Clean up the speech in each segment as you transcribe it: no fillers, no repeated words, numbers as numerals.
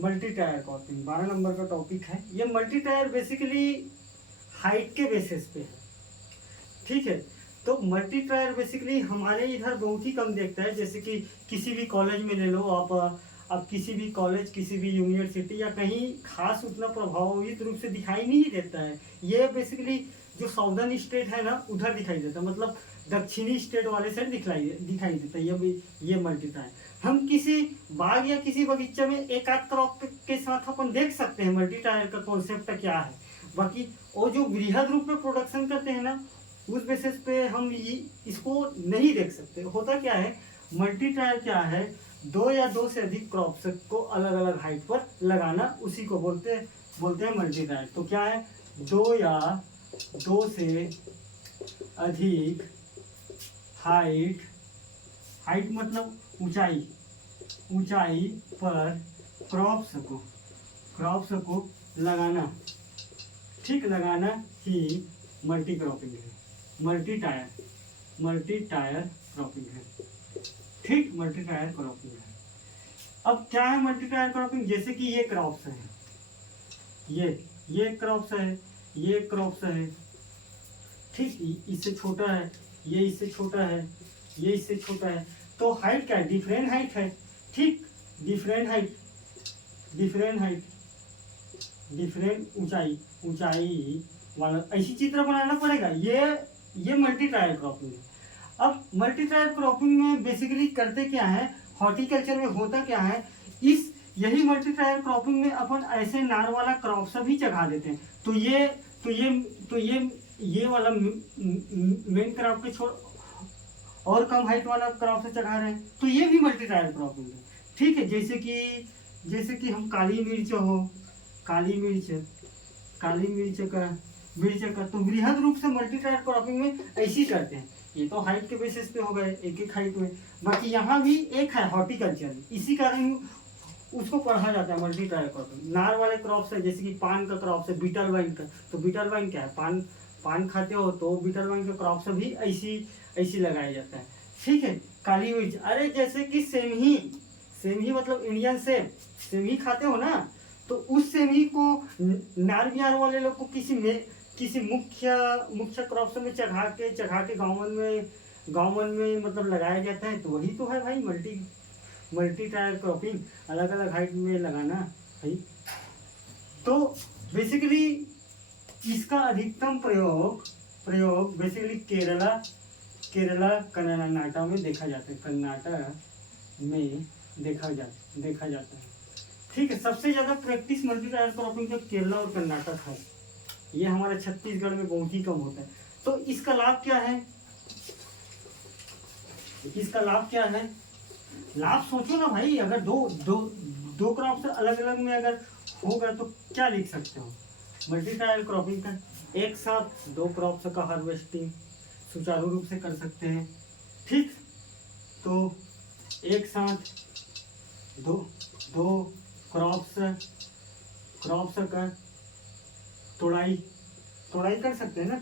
Multi tier cropping 12 number का topic है। ये मल्टी टायर बेसिकली हाइट के बेसिस पे है, ठीक है। तो मल्टी टायर बेसिकली हमारे इधर बहुत ही कम देखता है। जैसे कि किसी भी कॉलेज में ले लो आप किसी भी कॉलेज, किसी भी यूनिवर्सिटी या कहीं खास उतना प्रभावित रूप से दिखाई नहीं देता है। ये बेसिकली जो साउदर्न स्टेट है ना, उधर दिखाई देता है, मतलब दक्षिणी स्टेट वाले साइड दिखाई देता है ये मल्टी टायर। हम किसी बाग या किसी बगीचे में एक आध क्रॉप के साथ अपन देख सकते हैं मल्टी टायर का कॉन्सेप्ट क्या है। बाकी वो जो वृहद रूप में प्रोडक्शन करते हैं ना, उस बेसिस पे हम इसको नहीं देख सकते। होता क्या है, मल्टी टायर क्या है, दो या दो से अधिक क्रॉप्स को अलग अलग हाइट पर लगाना, उसी को बोलते हैं मल्टी टायर। तो क्या है, दो या दो से अधिक हाइट मतलब ऊंचाई पर क्रॉप्स को लगाना, ठीक, लगाना ही मल्टी क्रॉपिंग है, मल्टी टायर क्रॉपिंग है, ठीक, मल्टी टायर क्रॉपिंग है। अब क्या है मल्टी टायर क्रॉपिंग, जैसे कि ये क्रॉप्स है, ये क्रॉप्स है, ये क्रॉप्स है, ठीक, इससे छोटा है, ये इससे छोटा है, ये इससे छोटा है। तो हाइट क्या है, डिफरेंट हाइट है, ठीक, डिफरेंट ऊंचाई वाला ऐसी चित्र बनाना पड़ेगा। ये मल्टी टायर क्रॉपिंग है। अब मल्टी टायर क्रॉपिंग में बेसिकली करते क्या है, हॉर्टिकल्चर में होता क्या है, यही मल्टी टायर क्रॉपिंग में अपन ऐसे नार वाला क्रॉप भी चढ़ा देते हैं। तो ये वाला मेन क्रॉप के छोड़ और कम हाइट वाला क्रॉप से चढ़ा रहे हैं, तो ये भी मल्टी टायर क्रॉपिंग है, ठीक है। जैसे कि हम काली मिर्च का तो वृहद रूप से मल्टी टायर क्रॉपिंग में ऐसी करते हैं। ये तो हाइट के बेसिस पे हो गए, एक हाइट में। बाकी यहाँ भी एक है हॉर्टिकल्चर, इसी कारण उसको पढ़ा जाता है मल्टी टायर क्रॉपिंग। नार वाले क्रॉप्स है, जैसे कि पान का क्रॉप्स है, बीटल वाइन का, तो बीटल वाइन क्या है, पान खाते हो तो बीटल वाइन का क्रॉप्स भी ऐसी लगाया जाता है, ठीक है। काली मिर्च, अरे जैसे कि सेम ही मतलब इंडियन सेम ही खाते हो ना, तो उस सेम ही को नार बिहार वाले लोग को किसी मुख्य क्रॉप्स में चढ़ा के गाँव में मतलब लगाया जाता है। तो वही तो है भाई मल्टी टायर क्रॉपिंग, अलग अलग हाइट में लगाना भाई। तो बेसिकली इसका अधिकतम प्रयोग बेसिकली केरला कर्नाटक में देखा जाता है, कर्नाटक में देखा जाता है, ठीक है। सबसे ज्यादा प्रैक्टिस मल्टी टायर क्रॉपिंग का केरला और कर्नाटक है, ये हमारे छत्तीसगढ़ में बहुत ही कम होता है। तो इसका लाभ क्या है, लाभ सोचो ना भाई, अगर दो क्रॉप से अलग अलग में अगर होगा तो क्या लिख सकते हो, मल्टी टायर क्रॉपिंग का एक साथ दो क्रॉप्स का हार्वेस्टिंग सुचारू रूप से कर सकते हैं, ठीक। तो एक साथ दो क्रॉप्स का तोड़ाई कर सकते हैं ना,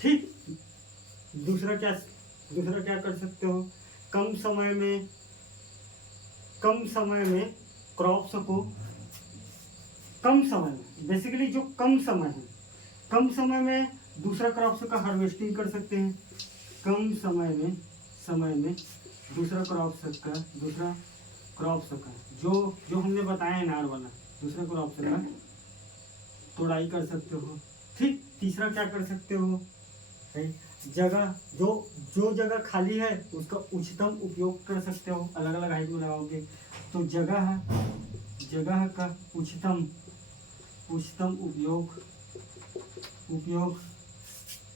ठीक। दूसरा क्या कर सकते हो, कम समय में क्रॉप्स को बेसिकली जो कम समय में दूसरा क्रॉप्स का हार्वेस्टिंग कर सकते हैं। कम समय में दूसरा क्रॉप्स का जो हमने बताया है नार वाला, दूसरा क्रॉप्स का तोड़ाई कर सकते हो, ठीक। तीसरा क्या कर सकते हो, जगह जो जगह खाली है उसका उच्चतम उपयोग कर सकते हो, अलग अलग हाइट में लगाओगे तो जगह का उच्चतम उपयोग,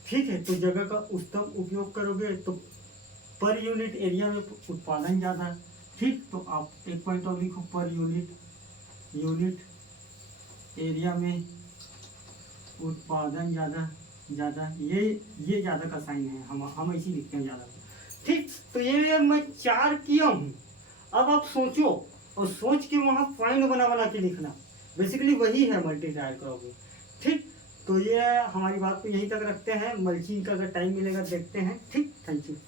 ठीक है। तो जगह का उच्चतम उपयोग करोगे तो पर यूनिट एरिया में उत्पादन ज़्यादा, ठीक। तो आप एक पॉइंट और लिखो, पर यूनिट एरिया में उत्पादन ज़्यादा, ये ज़्यादा का साइन है, हम ऐसे लिखते हैं ज़्यादा, ठीक। तो ये मैं 4 किया हूँ। अब आप सोचो और सोच के वहाँ पॉइंट बना के लिखना, बेसिकली वही है मल्टी टायर क्रॉपिंग, ठीक। तो ये हमारी बात को यहीं तक रखते हैं, मल्चिंग का अगर टाइम मिलेगा देखते हैं, ठीक। Thank you.